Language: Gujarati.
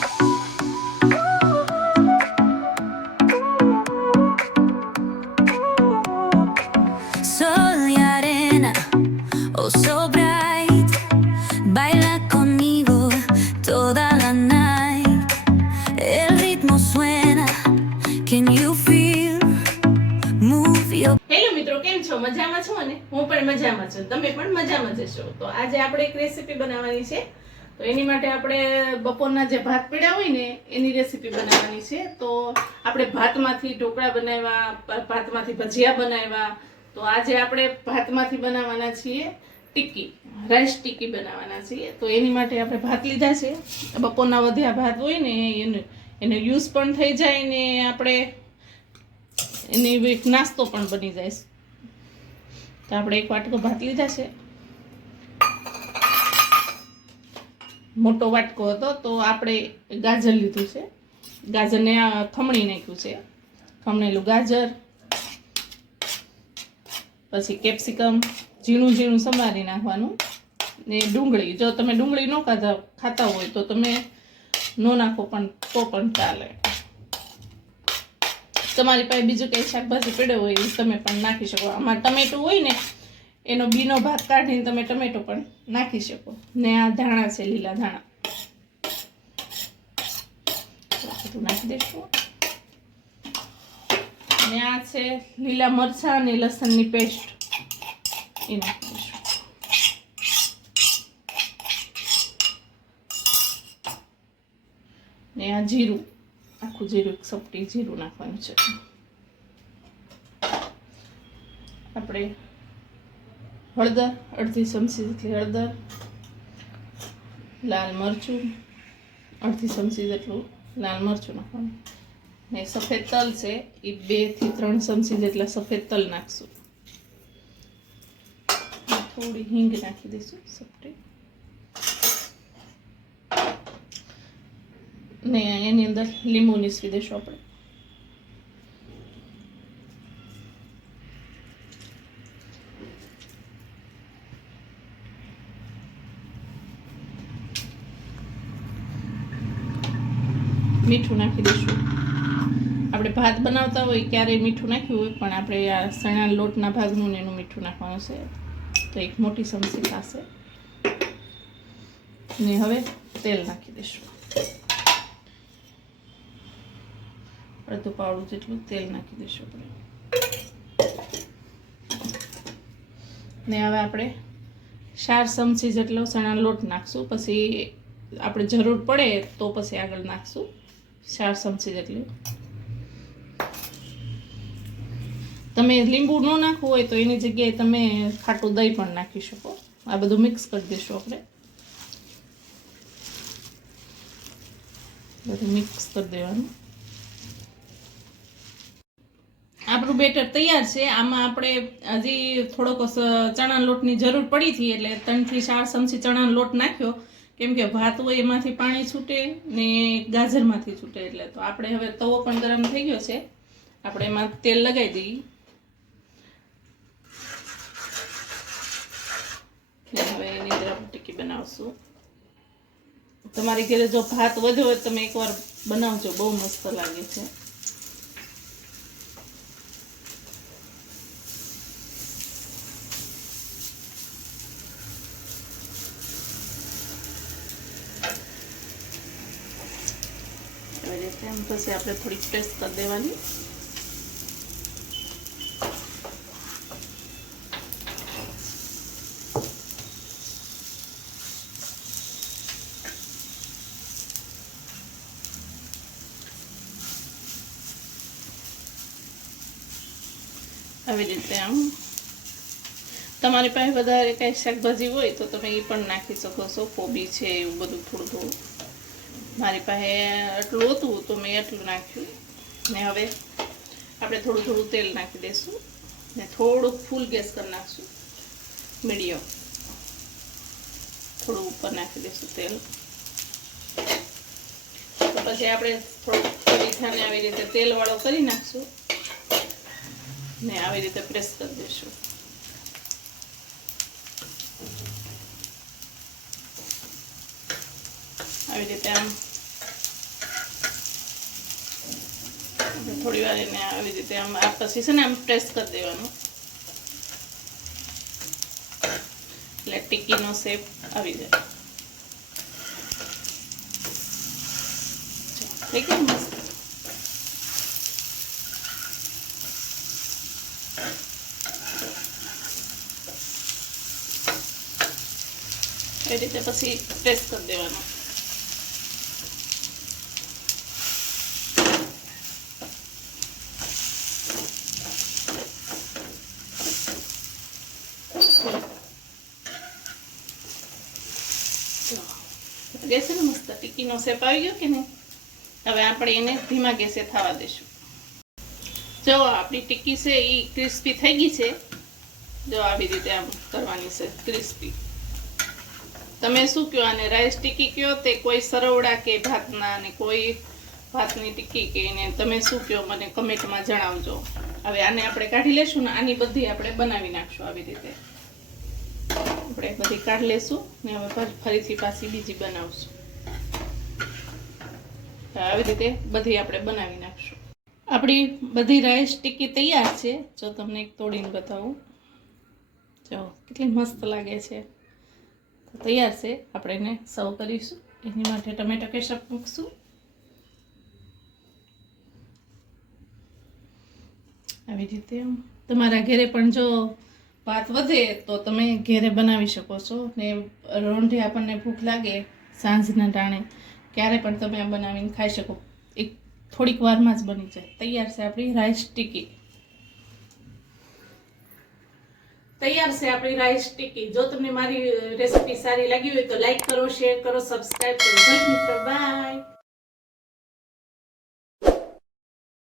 Sol y arena, oh so bright, baila conmigo toda la night. El ritmo suena, can you feel? Move your. Hello મિત્રો, કેમ છો? મજામાં છો ને? હું પણ મજામાં છું, તમે પણ મજામાં જ છો. તો આજે આપણે એક રેસીપી બનાવવાની છે. તો એની માટે આપણે બપોરના જે ભાત પડ્યા હોય ને એની રેસીપી બનાવવાની છે. તો આપણે ભાતમાંથી ઢોકળા બનાવ્યા, ભાતમાંથી ભજીયા બનાવ્યા. તો આજે આપણે ભાતમાંથી બનાવવાના છીએ ટિક્કી, રાઈસ ટિક્કી બનાવવાના છીએ. તો એની માટે આપણે ભાત લીધા છે. બપોરના વધ્યા ભાત હોય ને એનો યુઝ પણ થઈ જાય ને આપણે એની એક નાસ્તો પણ બની જાય. તો આપણે એક વાટકો ભાત લીધા છે. મોટો વાટકો હતો તો આપણે ગાજર લીધું છે. ગાજરને ખમણી નાખ્યું છે. ખમણેલું ગાજર, પછી કેપ્સિકમ ઝીણું ઝીણું સમારી નાખવાનું, ને ડુંગળી. જો તમે ડુંગળી ન ખાતા હોય તો તમે ન નાખો પણ તો પણ ચાલે. તમારી પાસે બીજું કંઈ શાકભાજી પડ્યો હોય એ તમે પણ નાખી શકો. આમાં ટમેટું હોય ને એનો બીનો ભાગ કાઢીને તમે ટમેટો પણ નાખી શકો. ને આ ધાણા છે, લીલા ધાણા બધું નાખી દઈશું. ને આ છે લીલા મરચાં અને લસણની પેસ્ટ, એ નાખી દઈશું. ને આ જીરું, આખું જીરું, એક સપટી જીરું નાખવાનું છે. આપણે હળદર, અડધી ચમચી જેટલી હળદર, લાલ મરચું અડધી ચમચી જેટલું લાલ મરચું નાખવાનું. ને સફેદ તલ છે એ 2 થી 3 ચમચી જેટલા સફેદ તલ નાખશું. થોડી હિંગ નાખી દઈશું સપટી. ને એની અંદર લીંબુ નીસવી દઈશું આપણે. મીઠું નાખી દઈશું. આપણે ભાત બનાવતા હોય ક્યારેય મીઠું નાખ્યું હોય, પણ આપણે આ ચણા લોટના ભાગનું એનું મીઠું નાખવાનું છે. તો એક મોટી ચમચી થશે. ને હવે તેલ નાખી દઈશું. અડધું પાવડું જેટલું તેલ નાખી દઈશું આપણે. ને હવે આપણે 4 ચમચી જેટલો ચણા લોટ નાખશું. પછી આપણે જરૂર પડે તો પછી આગળ નાખશું. 4 ચમચી જેટલી. તમે લીંબુ ન નાખવું હોય તો એની જગ્યાએ તમે ખાટું દહીં પણ નાખી શકો. આ બધું મિક્સ કરી દઈશું આપણે. બધું મિક્સ કરી દેવાનું. આપણું બેટર તૈયાર છે. આમાં આપણે હજી થોડોક ચણા લોટની જરૂર પડી હતી એટલે 3 થી 4 ચમચી ચણાનો લોટ નાખ્યો. કેમ કે ભાત હોય એમાંથી પાણી છૂટે ને ગાજરમાંથી છૂટે એટલે. તો આપણે હવે તવો પણ ગરમ થઈ ગયો છે. આપણે એમાં તેલ લગાવી દઈએ. હવે એની અંદર આપણે ટિક્કી બનાવશું. તમારી ઘરે જો ભાત વધ્યો હોય તમે એકવાર બનાવજો, બહુ મસ્ત લાગે છે. પછી આપણે થોડી પ્રેસ કરી દેવાની. આવી રીતે આમ તમારી પાસે વધારે કઈ શાકભાજી હોય તો તમે એ પણ નાખી શકો છો. કોબી છે એવું બધું થોડું થોડું. મારી પાસે એટલું હતું તો મેં એટલું નાખ્યું. ને હવે આપણે થોડું થોડું તેલ નાખી દઈશું. ને થોડુંક ફૂલ ગેસ કરી નાખશું, મીડિયમ. થોડું ઉપર નાખી દઈશું તેલ. તો પછી આપણે થોડું મીઠાને આવી રીતે તેલવાળો કરી નાખશું ને આવી રીતે પ્રેસ કરી દઈશું. આવી રીતે આમ થોડી વાર એને આવી રીતે આમ આ પછી છે ને આમ પ્રેસ કરી દેવાનું એટલે ટિક્કીનો શેપ આવી જાય. થઈ ગયું મસ્ત. એ રીતે પછી પ્રેસ કરી દેવાનું. ગેસે ને મસ્ત ટિક્કીનો શેપ આવી ગયો કે નહીં. હવે આપણે એને ધીમા ગેસે થવા દઈશું. જો આપણી ટિક્કી છે એ ક્રિસ્પી થઈ ગઈ છે. જો આવી રીતે આમ કરવાની છે ક્રિસ્પી. તમે શું કહો આને? રાઈસ ટિક્કી કહો તે કોઈ સરવડા કે ભાતના ને કોઈ ભાતની ટિક્કી કે એને તમે શું કહો મને કમેન્ટમાં જણાવજો. હવે આને આપણે કાઢી લેશું ને આની બધી આપણે બનાવી નાખશું આવી રીતે. આપણે બધી કાઢી લેશું ને હવે ફરીથી પાછી બીજી બનાવશું. આવી રીતે બધી આપણે બનાવી નાખશું. આપણી બધી રાઈસ ટિક્કી તૈયાર છે. જો તમને એક તોડીને બતાવું, જો કેટલી મસ્ત લાગે છે. તો તૈયાર છે. આપણે એને સર્વ કરીશું. એની માટે ટમેટો કેચઅપ મૂકશું. આવી રીતે તમારા ઘરે પણ જો ભાત વધે તો તમે ઘરે બનાવી શકો છો ને રોંઢે આપણને ભૂખ લાગે સાંજના ટાણે ક્યારે પણ તમે આ બનાવીને ખાઈ શકો. એક થોડીક વારમાં જ બની જાય. તૈયાર છે આપણી રાઈસ ટિક્કી. તૈયાર છે આપણી રાઈસ ટિક્કી. જો તમને મારી રેસીપી સારી લાગી હોય તો લાઈક કરો, શેર કરો, સબસ્ક્રાઇબ કરો. મિત્રો બાય.